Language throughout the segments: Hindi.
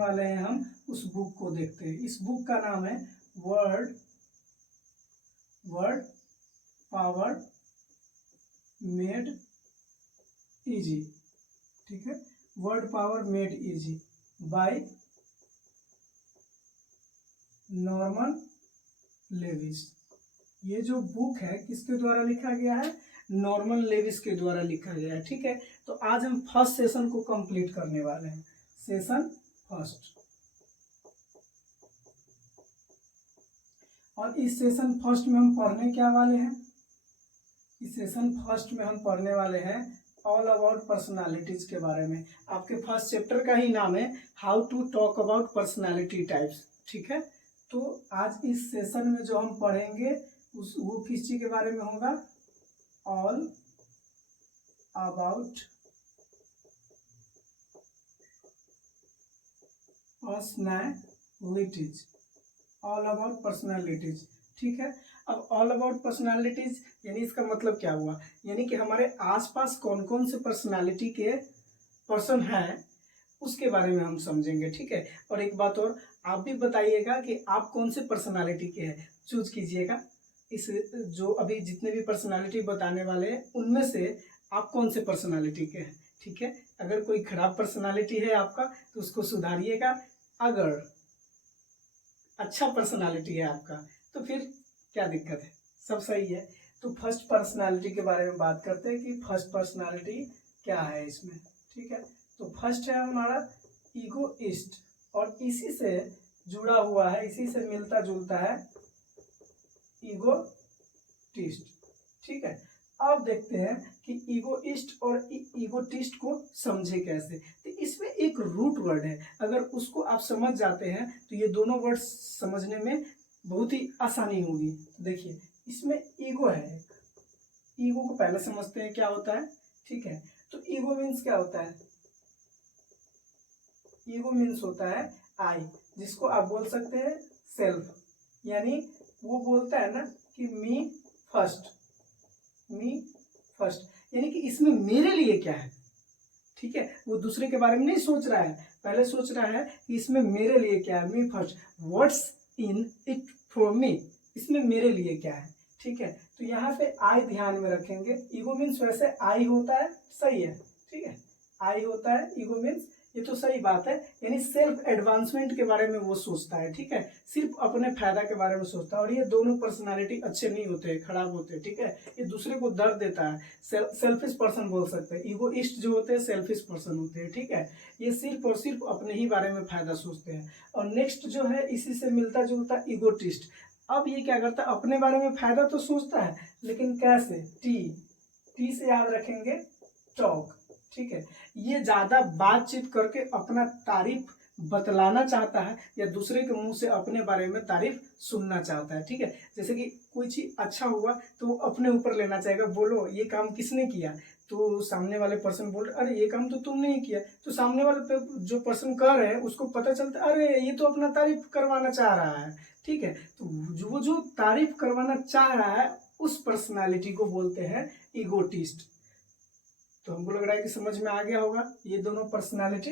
वाले हैं हम उस बुक को देखते हैं। इस बुक का नाम है वर्ड पावर मेड इजी। ठीक है, word power made easy by Norman Lewis. ये जो बुक है किसके द्वारा लिखा गया है? नॉर्मन लेविस के द्वारा लिखा गया है। ठीक है, तो आज हम फर्स्ट सेशन को कंप्लीट करने वाले हैं, सेशन फर्स्ट। और इस सेशन फर्स्ट में हम पढ़ने क्या वाले हैं? इस सेशन फर्स्ट में हम पढ़ने वाले हैं ऑल अबाउट पर्सनालिटीज के बारे में। आपके फर्स्ट चैप्टर का ही नाम है how to talk about personality types. ठीक है, तो आज इस सेशन में जो हम पढ़ेंगे वो किस चीज के बारे में होगा? All about personalities, all about personalities. ठीक है, अब ऑल अबाउट पर्सनालिटीज यानी इसका मतलब क्या हुआ? यानी कि हमारे आसपास कौन कौन से पर्सनालिटी के पर्सन हैं उसके बारे में हम समझेंगे। ठीक है, और एक बात और, आप भी बताइएगा कि आप कौन से पर्सनालिटी के हैं, चूज कीजिएगा। इस जो अभी जितने भी पर्सनालिटी बताने वाले हैं उनमें से आप कौन से पर्सनालिटी के हैं। ठीक है, अगर कोई खराब पर्सनालिटी है आपका तो उसको सुधारिएगा, अगर अच्छा पर्सनालिटी है आपका तो फिर क्या दिक्कत है, सब सही है। तो फर्स्ट पर्सनालिटी के बारे में बात करते हैं कि फर्स्ट पर्सनालिटी क्या है इसमें। ठीक है, तो फर्स्ट है हमारा ईगोइस्ट, और इसी से जुड़ा हुआ है, इसी से मिलता जुलता है ईगोटिस्ट। ठीक है, अब देखते हैं कि ईगोइस्ट और ईगोटिस्ट को समझे कैसे। तो इसमें एक रूट वर्ड है, अगर उसको आप समझ जाते हैं तो ये दोनों वर्ड समझने में बहुत ही आसानी होगी। देखिए, इसमें ईगो है, ईगो को पहले समझते हैं क्या होता है। ठीक है, तो ईगो मीन्स क्या होता है? ईगो मीन्स होता है आई, जिसको आप बोल सकते हैं सेल्फ। यानी वो बोलता है ना कि मी फर्स्ट, यानी कि इसमें मेरे लिए क्या है। ठीक है, वो दूसरे के बारे में नहीं सोच रहा है, पहले सोच रहा है कि इसमें मेरे लिए क्या है, me first, what's in it for me, इसमें मेरे लिए क्या है। ठीक है, तो यहाँ पे आई ध्यान में रखेंगे। ईगो मीन्स वैसे आई होता है, सही है। ठीक है, आई होता है ईगो मीन्स, ये तो सही बात है, यानी सेल्फ एडवांसमेंट के बारे में वो सोचता है। ठीक है, सिर्फ अपने फायदा के बारे में सोचता है, और ये दोनों पर्सनालिटी अच्छे नहीं होते, खराब होते हैं। ठीक है, ये दूसरे को दर्द देता है, सेल्फिश पर्सन बोल सकते हैं। ईगोइस्ट जो होते हैं सेल्फिश पर्सन होते हैं। ठीक है, ये सिर्फ और सिर्फ अपने ही बारे में फायदा सोचते हैं। और नेक्स्ट जो है इसी से मिलता जुलता ईगोटिस्ट। अब ये क्या करता है? अपने बारे में फायदा तो सोचता है, लेकिन कैसे? टी से याद रखेंगे टॉक। ठीक है, ये ज्यादा बातचीत करके अपना तारीफ बतलाना चाहता है, या दूसरे के मुंह से अपने बारे में तारीफ सुनना चाहता है। ठीक है, जैसे कि कोई चीज अच्छा हुआ तो वो अपने ऊपर लेना चाहेगा, बोलो ये काम किसने किया, तो सामने वाले पर्सन बोल रहे अरे ये काम तो तुमने ही किया, तो सामने वाले पे जो पर्सन कर रहे हैं उसको पता चलता है अरे ये तो अपना तारीफ करवाना चाह रहा है। ठीक है, तो वो जो तारीफ करवाना चाह रहा है उस पर्सनालिटी को बोलते हैं ईगोटिस्ट। तो हमको लग रहा है कि समझ में आ गया होगा ये दोनों पर्सनालिटी।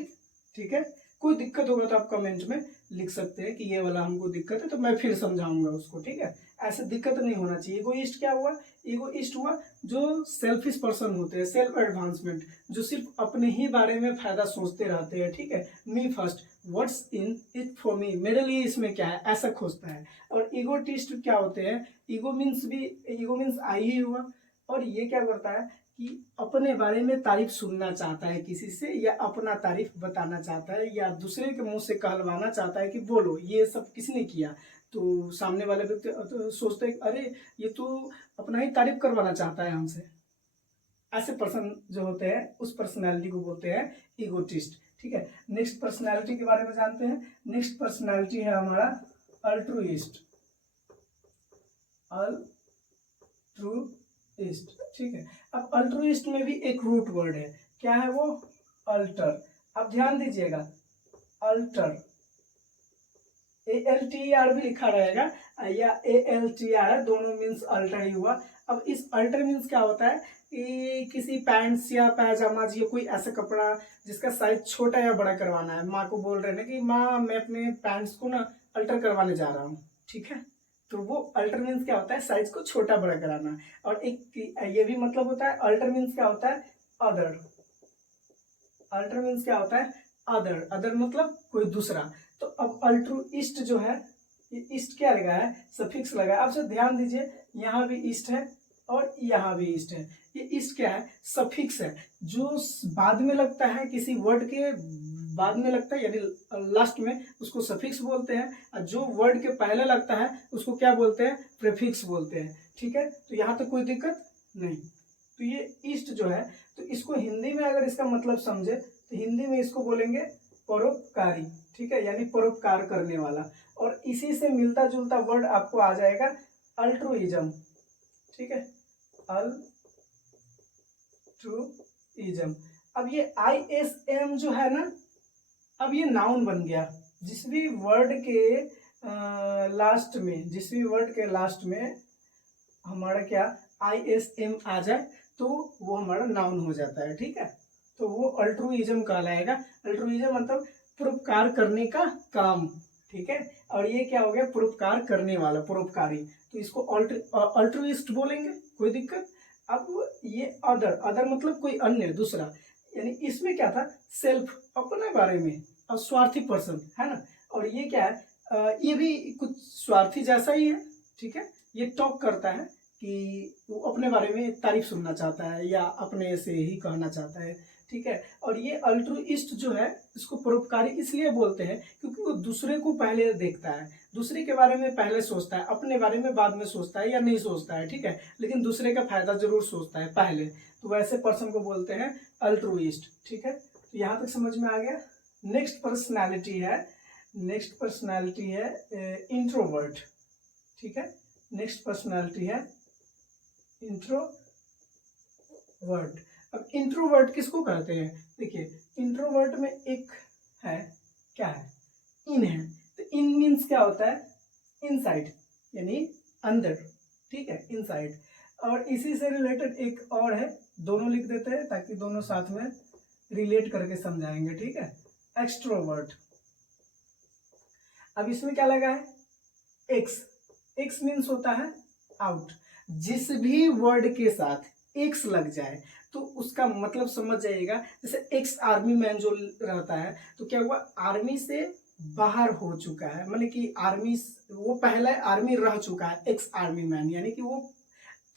ठीक है, कोई दिक्कत होगा तो आप कमेंट में लिख सकते हैं कि ये वाला हमको दिक्कत है, तो मैं फिर समझाऊंगा उसको। ठीक है, ऐसे दिक्कत नहीं होना चाहिए। ईगोइस्ट क्या हुआ? ईगोइस्ट हुआ जो सेल्फिश पर्सन होते हैं, सेल्फ एडवांसमेंट, जो सिर्फ अपने ही बारे में फायदा सोचते रहते हैं। ठीक है, me first, what's in it for me, मेरे लिए इसमें क्या है, ऐसा खोजता है। और ईगोटिस्ट क्या होते हैं? ईगो मीन्स आई ही हुआ, और ये क्या करता है कि अपने बारे में तारीफ सुनना चाहता है किसी से, या अपना तारीफ बताना चाहता है, या दूसरे के मुंह से कहलवाना चाहता है कि बोलो ये सब किसने किया। तो सामने वाले व्यक्ति तो सोचते हैं अरे ये तो अपना ही तारीफ करवाना चाहता है हमसे। ऐसे पर्सन जो होते हैं उस पर्सनैलिटी को बोलते हैं ईगोटिस्ट। ठीक है, नेक्स्ट पर्सनैलिटी के बारे में जानते हैं। नेक्स्ट पर्सनैलिटी है हमारा अल्ट्रुइस्ट। अल्ट्रुइस्ट। ठीक है, अब अल्ट्रुइस्ट में भी एक रूट वर्ड है, क्या है वो? अल्टर। अब ध्यान दीजिएगा, अल्टर, ALTER भी लिखा रहेगा या ALTR, दोनों मीन्स अल्टर ही हुआ। अब इस अल्टर मीन्स क्या होता है कि किसी पैंट्स या पैजामाज या कोई ऐसा कपड़ा जिसका साइज छोटा या बड़ा करवाना है, माँ को बोल रहे हैं ना कि माँ मैं अपने पैंट्स को ना अल्टर करवाने जा रहा हूँ, ठीक है। तो वो अल्टर मीन्स क्या होता है, साइज को छोटा बड़ा कराना। और एक ये भी मतलब होता है, अल्टर मीन्स क्या होता है, अदर। अल्टर मीन्स क्या होता है, अदर। अदर मतलब कोई दूसरा। तो अब अल्ट्रुइस्ट जो है, ये ईस्ट क्या लगा है, सफिक्स लगा है। आप सब ध्यान दीजिए, यहाँ भी ईस्ट है और यहाँ भी ईस्ट है। ये ईस्ट क्या है, सफिक्स है, जो बाद में लगता है, किसी वर्ड के बाद में लगता है, यानी लास्ट में, उसको सफिक्स बोलते हैं। और जो वर्ड के पहले लगता है उसको क्या बोलते हैं, प्रीफिक्स बोलते हैं, ठीक है। तो यहाँ तो कोई दिक्कत नहीं। तो ये ईस्ट जो है, तो इसको हिंदी में अगर इसका मतलब समझे तो हिंदी में इसको बोलेंगे परोपकारी, ठीक है, यानी परोपकार करने वाला। और इसी से मिलता जुलता वर्ड आपको आ जाएगा अल्ट्रुइज्म, ठीक है, अल्ट्रुइज्म। अब ये ISM जो है ना, अब ये नाउन बन गया। जिस भी वर्ड के लास्ट में, जिस भी वर्ड के लास्ट में हमारा क्या ISM आ जाए तो वो हमारा नाउन हो जाता है, ठीक है। तो वो अल्ट्रुइज्म कहलाएगा। अल्ट्रुइज्म मतलब परोपकार करने का काम, ठीक है। और ये क्या हो गया, परोपकार करने वाला, परोपकारी। तो इसको अल्ट्रुइस्ट बोलेंगे, कोई दिक्कत। अब ये अदर, अदर मतलब कोई अन्य, दूसरा, यानी इसमें क्या था, सेल्फ, अपने बारे में, और स्वार्थी पर्सन, है ना। और ये क्या है, ये भी कुछ स्वार्थी जैसा ही है, ठीक है। ये टॉक करता है कि वो अपने बारे में तारीफ सुनना चाहता है या अपने से ही कहना चाहता है, ठीक है। और ये अल्ट्रुइस्ट जो है, इसको परोपकारी इसलिए बोलते हैं क्योंकि वो दूसरे को पहले देखता है, दूसरे के बारे में पहले सोचता है, अपने बारे में बाद में सोचता है या नहीं सोचता है, ठीक है, लेकिन दूसरे का फायदा जरूर सोचता है पहले। तो वैसे पर्सन को बोलते हैं अल्ट्रुइस्ट, ठीक है। तो यहाँ तक समझ में आ गया। नेक्स्ट पर्सनैलिटी है, नेक्स्ट पर्सनैलिटी है इंट्रोवर्ट, ठीक है। नेक्स्ट पर्सनैलिटी है इंट्रोवर्ट। अब इंट्रोवर्ट किसको कहते हैं, देखिए इंट्रोवर्ट में एक है, क्या है, इन है। तो इन मीन्स क्या होता है, इनसाइड, यानी अंदर, ठीक है, इनसाइड। और इसी से रिलेटेड एक और है, दोनों लिख देते हैं ताकि दोनों साथ में रिलेट करके समझाएंगे, ठीक है। एक्सट्रोवर्ट। अब इसमें क्या लगा है, एक्स। एक्स मीन्स होता है आउट। जिस भी वर्ड के साथ एक्स लग जाए तो उसका मतलब समझ जाइएगा। जैसे एक्स आर्मी मैन जो रहता है, तो क्या हुआ, आर्मी से बाहर हो चुका है, मतलब कि आर्मी, वो पहले आर्मी रह चुका है, एक्स आर्मी मैन, यानी कि वो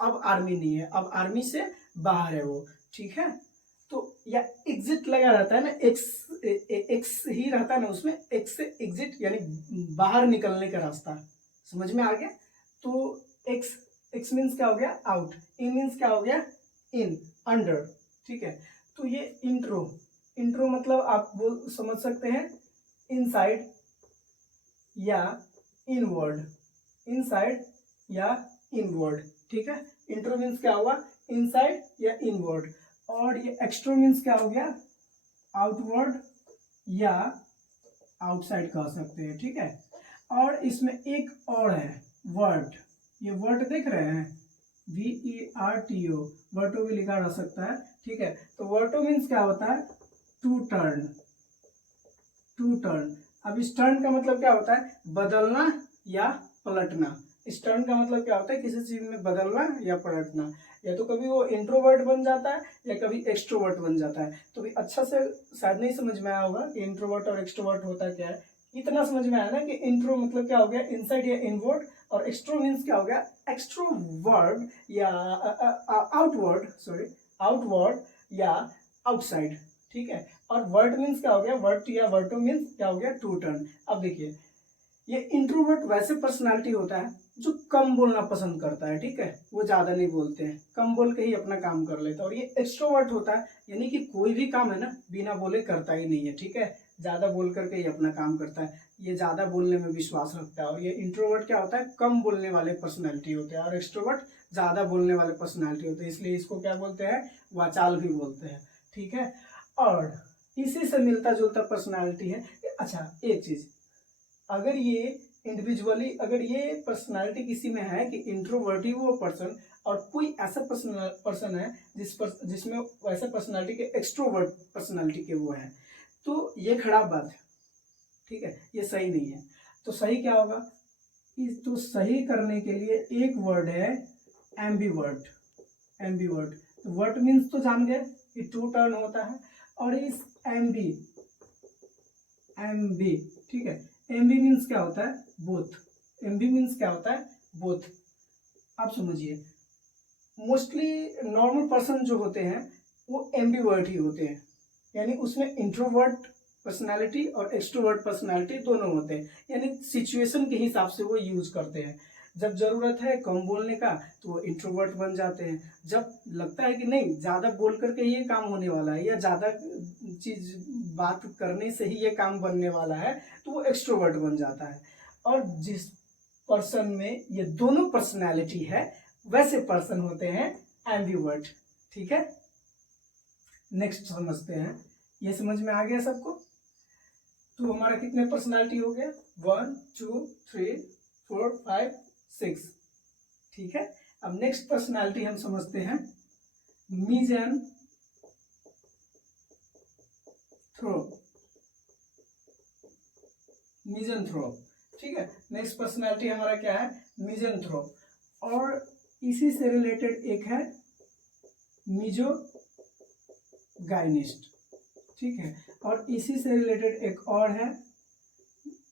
अब आर्मी नहीं है, अब आर्मी से बाहर है वो, ठीक है। तो या एग्जिट लगा रहता है ना, एक्स एक्स ही रहता है ना उसमें, एक्स से एग्जिट यानी बाहर निकलने का रास्ता, समझ में आ गया। तो एक्स, एक्स मीन्स क्या हो गया, आउट। इन मीन्स क्या हो गया, इन, अंडर, ठीक है। तो ये इंट्रो, इंट्रो मतलब आप बोल समझ सकते हैं इनसाइड या इनवर्ड, इनसाइड या इनवर्ड, ठीक है। इंट्रो मीन्स क्या हुआ, इनसाइड या इनवर्ड। और ये एक्सट्रो मीन्स क्या हो गया, आउटवर्ड या आउटसाइड कह सकते हैं, ठीक है। और इसमें एक और है वर्ड, ये वर्ड देख रहे हैं, VERTO, वर्टो भी लिखा रह सकता है, ठीक है। तो वर्टो मीन्स क्या होता है, टू टर्न, टू टर्न। अब इस टर्न का मतलब क्या होता है, बदलना या पलटना। इस टर्न का मतलब क्या होता है, किसी चीज में बदलना या पलटना। या तो कभी वो इंट्रोवर्ट बन जाता है या कभी एक्सट्रोवर्ट बन जाता है। तो भी अच्छा से शायद नहीं समझ में आया होगा कि इंट्रोवर्ट और एक्सट्रोवर्ट होता क्या है। इतना समझ में आया ना कि इंट्रो मतलब क्या हो गया, इनसाइड या इनवर्ड, और एक्सट्रो मीन्स क्या हो गया, एक्सट्रोवर्ड या आउटवर्ड, सॉरी, आउटवर्ड या आउटसाइड, ठीक है। और वर्ड मीन्स क्या हो गया, वर्ड या वर्टो मीन्स क्या हो गया, टू टर्न। अब देखिए, ये इंट्रोवर्ट वैसे पर्सनालिटी होता है जो कम बोलना पसंद करता है, ठीक है, वो ज्यादा नहीं बोलते हैं, कम बोल के ही अपना काम कर लेता है। और ये एक्सट्रोवर्ट होता है, यानी कि कोई भी काम है ना बिना बोले करता ही नहीं है, ठीक है, ज्यादा बोल करके ही अपना काम करता है, ये ज्यादा बोलने में विश्वास रखता है। और ये इंट्रोवर्ट क्या होता है, कम बोलने वाले पर्सनैलिटी होते हैं, और एक्सट्रोवर्ट ज्यादा बोलने वाले पर्सनैलिटी होते हैं, इसलिए इसको क्या बोलते हैं, वाचाल भी बोलते हैं, ठीक है। और इसी से मिलता जुलता पर्सनैलिटी है। अच्छा एक चीज, अगर ये इंडिविजुअली, अगर ये पर्सनालिटी किसी में है कि इंट्रोवर्ट ही वो पर्सन और कोई ऐसा पर्सन है जिसमें वैसा पर्सनालिटी के एक्सट्रोवर्ट पर्सनालिटी के वो है, तो ये खराब बात है, ठीक है, ये सही नहीं है। तो सही क्या होगा, तो सही करने के लिए एक वर्ड है एम्बीवर्ट। एम्बीवर्ट, तो वर्ट मीन्स तो जान गए कि टू टर्न होता है, और इस एम्बी, ठीक है, एम्बी मीन्स क्या होता है, बोथ। एम्बी मीन्स क्या होता है, बोथ। आप समझिए, मोस्टली नॉर्मल पर्सन जो होते हैं वो एम्बीवर्ट ही होते हैं, यानी उसमें इंट्रोवर्ट पर्सनालिटी और एक्सट्रोवर्ट पर्सनालिटी दोनों होते हैं, यानी सिचुएशन के हिसाब से वो यूज करते हैं। जब जरूरत है कम बोलने का तो वो इंट्रोवर्ट बन जाते हैं, जब लगता है कि नहीं ज़्यादा बोल करके ये काम होने वाला है या ज़्यादा चीज बात करने से ही ये काम बनने वाला है तो वो एक्सट्रोवर्ट बन जाता है। और जिस पर्सन में ये दोनों पर्सनैलिटी है वैसे पर्सन होते हैं एम्बीवर्ट, ठीक है। नेक्स्ट समझते हैं, ये समझ में आ गया सबको। तो हमारा कितने पर्सनालिटी हो गया, 1 2 3 4 5 6, ठीक है। अब नेक्स्ट पर्सनालिटी हम समझते हैं मिज़ेंथ्रोप, ठीक है। नेक्स्ट पर्सनालिटी हमारा क्या है, मिज़ेंथ्रोप, और इसी से रिलेटेड एक है मिज़ोगाइनिस्ट, ठीक है। और इसी से रिलेटेड एक और है,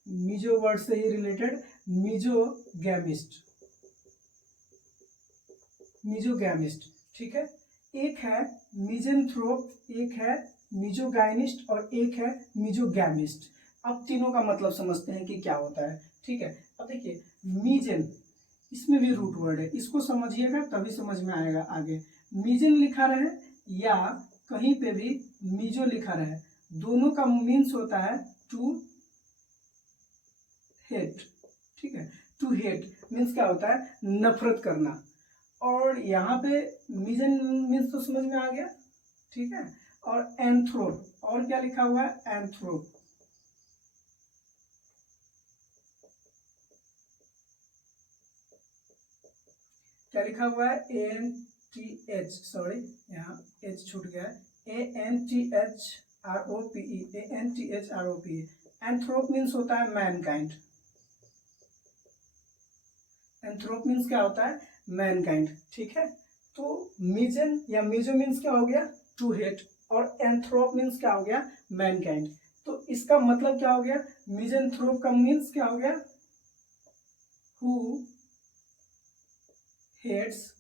मिजो वर्ड से ही रिलेटेड मिजोगैमिस्ट, ठीक है। एक है मिज़ेंथ्रोप, एक है मिजोगाइनिस्ट और एक है मिजोगैमिस्ट। अब तीनों का मतलब समझते हैं कि क्या होता है, ठीक है। अब देखिए मीजेन, इसमें भी रूट वर्ड है, इसको समझिएगा तभी समझ में आएगा आगे। मीजेन लिखा रहे या कहीं पे भी मिजो लिखा रहे, दोनों का मीन्स होता है टू हेट, ठीक है। टू हेट मीन्स क्या होता है, नफरत करना। और यहाँ पे मिजन मीन्स तो समझ में आ गया, ठीक है। और एंथ्रोप, और क्या लिखा हुआ है, एंथ्रोप, क्या लिखा हुआ है, ANTH, सॉरी यहाँ H छूट गया है, ANTHROPE, एंथ्रोप मीन्स होता है मैनकाइंड। एंथ्रोप मीन्स क्या होता है, मैनकाइंड, ठीक है। तो मिजन या मिजो मीन्स क्या हो गया, टू हेट, और एंथ्रोप मीन्स क्या हो गया, मैनकाइंड। तो इसका मतलब क्या हो गया, मिज़ेंथ्रोप का मीन्स क्या हो गया, who hates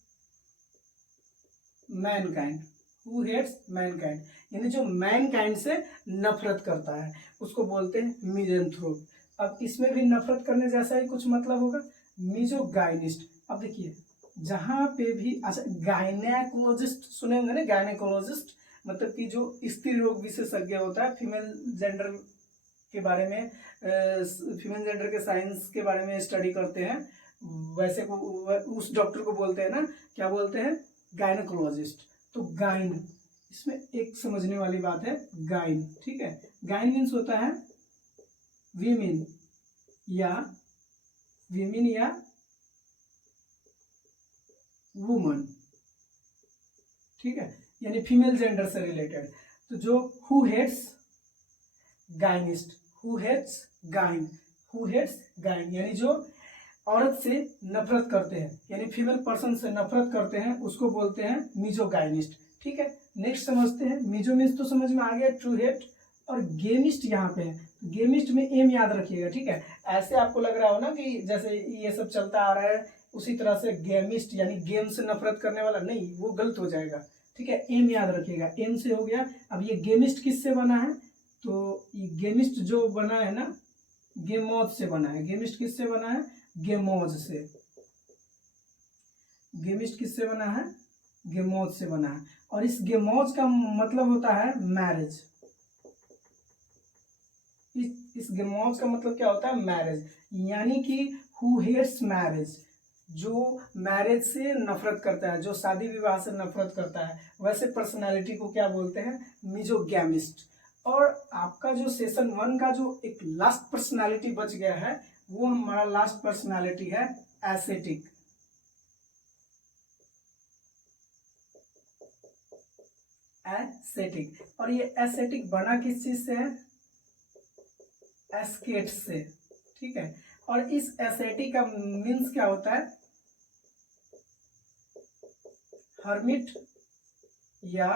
mankind, who hates mankind, यानी जो मैनकाइंड से नफरत करता है उसको बोलते हैं मिज़ेंथ्रोप। अब इसमें भी नफरत करने जैसा ही कुछ मतलब होगा, मिजोगाइनिस्ट। अब देखिए जहाँ पे भी, अच्छा गायनेकोलॉजिस्ट सुने होंगे ना, गायनेकोलॉजिस्ट मतलब कि जो स्त्री रोग विशेषज्ञ होता है, फीमेल जेंडर के बारे में, फीमेल जेंडर के साइंस के बारे में स्टडी करते हैं, वैसे को उस डॉक्टर को बोलते हैं ना, क्या बोलते हैं, गायनेकोलॉजिस्ट। तो गाइन, इसमें एक समझने वाली बात है, गाइन, ठीक है। गाइन मीन्स होता है वीमेन या वुमन, ठीक है, यानी फीमेल जेंडर से रिलेटेड। तो जो who hates gynist, who hates gyne, यानी जो औरत से नफरत करते हैं, यानी फीमेल पर्सन से नफरत करते हैं, उसको बोलते हैं मिजोगाइनिस्ट, ठीक है। नेक्स्ट समझते हैं, मिजो मीन्स तो समझ में आ गया, टू हेट, और गेमिस्ट यहाँ पे है, गेमिस्ट में एम याद रखिएगा, ठीक है। ऐसे आपको लग रहा हो ना कि जैसे ये सब चलता आ रहा है उसी तरह से गेमिस्ट यानी गेम से नफरत करने वाला, नहीं, वो गलत हो जाएगा, ठीक है। एम याद रखिएगा, एम से हो गया। अब ये गेमिस्ट किससे बना है, तो ये गेमिस्ट जो बना है ना, गेमोज से बना है। गेमिस्ट किससे बना है, गेमोज से। गेमिस्ट किससे बना है, गेमोज से बना है। और इस गेमोज का मतलब होता है मैरिज। इस गेमोज का मतलब क्या होता है, मैरिज, यानी कि हु हेट्स मैरिज, जो मैरिज से नफरत करता है, जो शादी विवाह से नफरत करता है, वैसे पर्सनालिटी को क्या बोलते हैं, मिजोगैमिस्ट। और आपका जो सेशन 1 का जो एक लास्ट पर्सनालिटी बच गया है, वो हमारा लास्ट पर्सनालिटी है एसेटिक। एसेटिक। और ये एसेटिक बना किस चीज से है? एस्केट से, ठीक है। और इस एसेटिक का मीन्स क्या होता है? हर्मिट या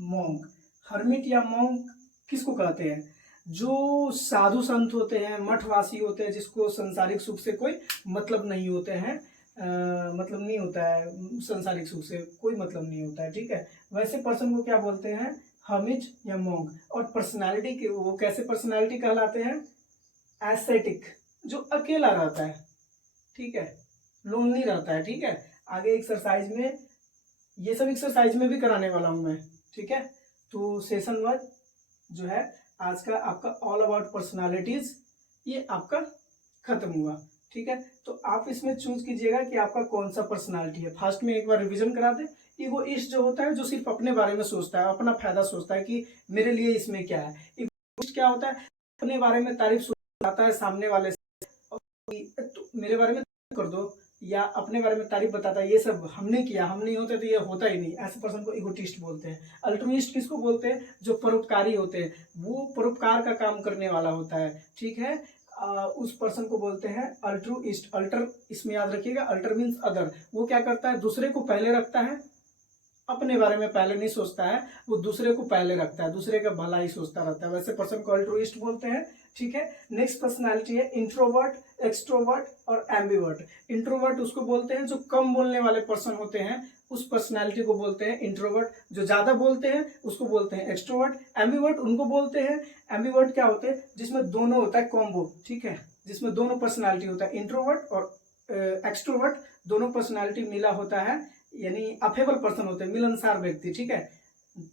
मॉन्क। हर्मिट या मॉन्क किसको कहते हैं? जो साधु संत होते हैं, मठवासी होते हैं, जिसको संसारिक सुख से कोई मतलब नहीं होते हैं, मतलब नहीं होता है, संसारिक सुख से कोई मतलब नहीं होता है, ठीक है। वैसे पर्सन को क्या बोलते हैं? हर्मिट या मॉन्क। और पर्सनालिटी के वो कैसे पर्सनालिटी कहलाते हैं? एसेटिक, जो अकेला रहता है, ठीक है, लोनली रहता है, ठीक है। आगे एक्सरसाइज में ये सब एक्सरसाइज में भी कराने वाला हूं मैं, ठीक है। तो सेशन 1 जो है आज का आपका ऑल अबाउट पर्सनालिटीज, ये आपका खत्म हुआ, ठीक है। तो आप इसमें चूज कीजिएगा कि आपका कौन सा पर्सनालिटी है। फर्स्ट में एक बार रिवीजन करा दे। ईगोइस्ट जो होता है, जो सिर्फ अपने बारे में सोचता है, अपना फायदा सोचता है कि मेरे लिए इसमें क्या है। ईगोइस्ट क्या होता है? अपने बारे में तारीफ सोचता है सामने वाले से, तो मेरे बारे में कर दो, या अपने बारे में तारीफ बताता है, ये सब हमने किया, हम नहीं होते तो ये होता ही नहीं। ऐसे पर्सन को इगोटिस्ट बोलते हैं। अल्ट्रुइस्ट किसको बोलते हैं? जो परोपकारी होते हैं, वो परोपकार का काम करने वाला होता है, ठीक है। उस पर्सन को बोलते हैं अल्ट्रुइस्ट। अल्टर इसमें याद रखिएगा, अल्टर मीन्स अदर। वो क्या करता है? दूसरे को पहले रखता है, अपने बारे में पहले नहीं सोचता है, वो दूसरे को पहले रखता है, दूसरे का भला ही सोचता रहता है। वैसे पर्सन को अल्ट्रुइस्ट बोलते हैं, ठीक है। नेक्स्ट पर्सनालिटी है इंट्रोवर्ट, एक्सट्रोवर्ट और एम्बिवर्ट। इंट्रोवर्ट उसको बोलते हैं जो कम बोलने वाले पर्सन होते हैं, उस पर्सनालिटी को बोलते हैं इंट्रोवर्ट। जो ज्यादा बोलते हैं उसको बोलते हैं एक्सट्रोवर्ट। एम्बिवर्ट उनको बोलते हैं, एम्बिवर्ट क्या होते हैं? जिसमें दोनों होता है, कॉम्बो, ठीक है, जिसमें दोनों पर्सनालिटी होता है, इंट्रोवर्ट और एक्सट्रोवर्ट, दोनों पर्सनालिटी मिला होता है, यानी अफेबल पर्सन होते हैं, मिलनसार व्यक्ति, ठीक है।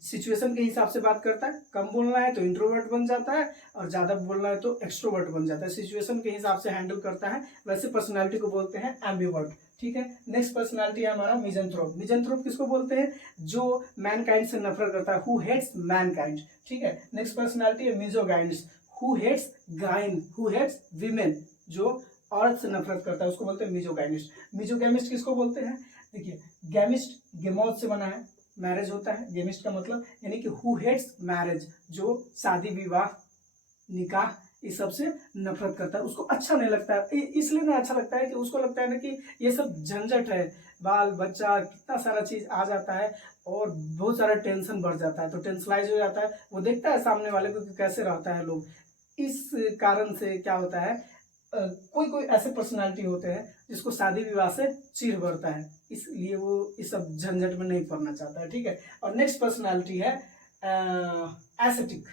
सिचुएशन के हिसाब से बात करता है, कम बोलना है तो इंट्रोवर्ट बन जाता है, और ज्यादा बोलना है तो एक्सट्रोवर्ट बन जाता है, सिचुएशन के हिसाब से हैंडल करता है। वैसे पर्सनालिटी को बोलते हैं एम्बिवर्ट, ठीक है। नेक्स्ट पर्सनालिटी है हमारा मिजंथ्रोप। मिजंथ्रोप किसको बोलते हैं? जो मैनकाइंड से नफरत करता है, हु हेट्स मैनकाइंड, ठीक है। नेक्स्ट पर्सनालिटी है misogynists, who hates gyne, who hates women, जो औरत से नफरत करता है, उसको बोलते हैं मिजोगाइनिस्ट। मिजोगैमिस्ट किसको बोलते हैं? देखिए, गैमिस्ट गेमोथ से बना है, मैरिज होता है। गेमिस्ट का मतलब यानी कि हु हेट्स मैरिज, जो शादी विवाह निकाह इस सब से नफरत करता है, उसको अच्छा नहीं लगता है। इसलिए नहीं अच्छा लगता है कि उसको लगता है ना कि ये सब झंझट है, बाल बच्चा कितना सारा चीज आ जाता है और बहुत सारा टेंशन बढ़ जाता है, तो टेंशनाइज हो जाता है। वो देखता है सामने वाले को कि कैसे रहता है लोग, इस कारण से क्या होता है, कोई कोई ऐसे पर्सनालिटी होते हैं जिसको शादी विवाह से चिढ़ बढ़ता है, इसलिए वो इस सब झंझट में नहीं पड़ना चाहता है, ठीक है। और नेक्स्ट पर्सनालिटी है एसेटिक।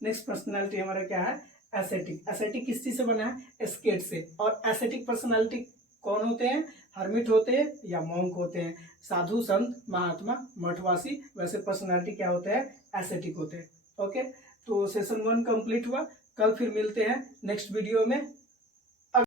नेक्स्ट पर्सनालिटी हमारा क्या है? एसेटिक। एसेटिक किस चीज से बना है? एस्केट से। और एसेटिक पर्सनालिटी कौन होते हैं? हर्मिट होते हैं या मॉन्क होते हैं, साधु संत महात्मा मठवासी। वैसे पर्सनालिटी क्या होते हैं? एसेटिक होते हैं। ओके, तो सेशन 1 कंप्लीट हुआ। कल फिर मिलते हैं नेक्स्ट वीडियो में।